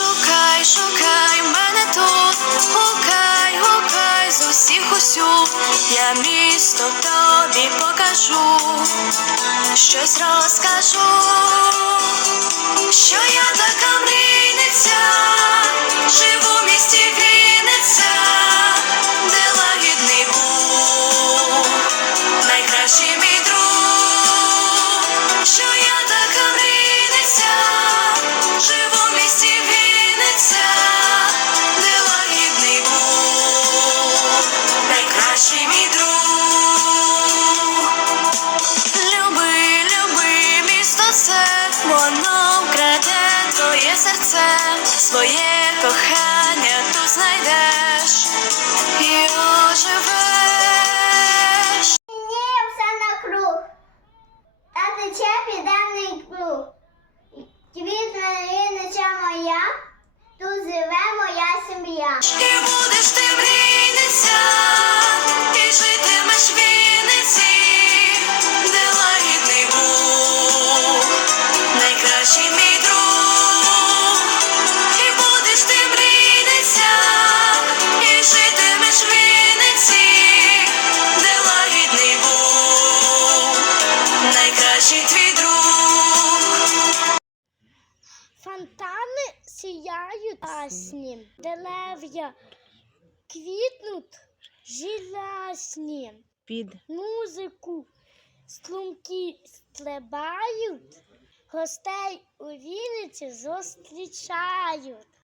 шукай, шукай мене тут, гукай, гукай з усіх усюд, я місто тобі покажу, щось розкажу. Що своє. сіяють ясні, дерев'я квітнуть жилясні, під музику струмки стрибають, гостей у Вінниці зустрічають.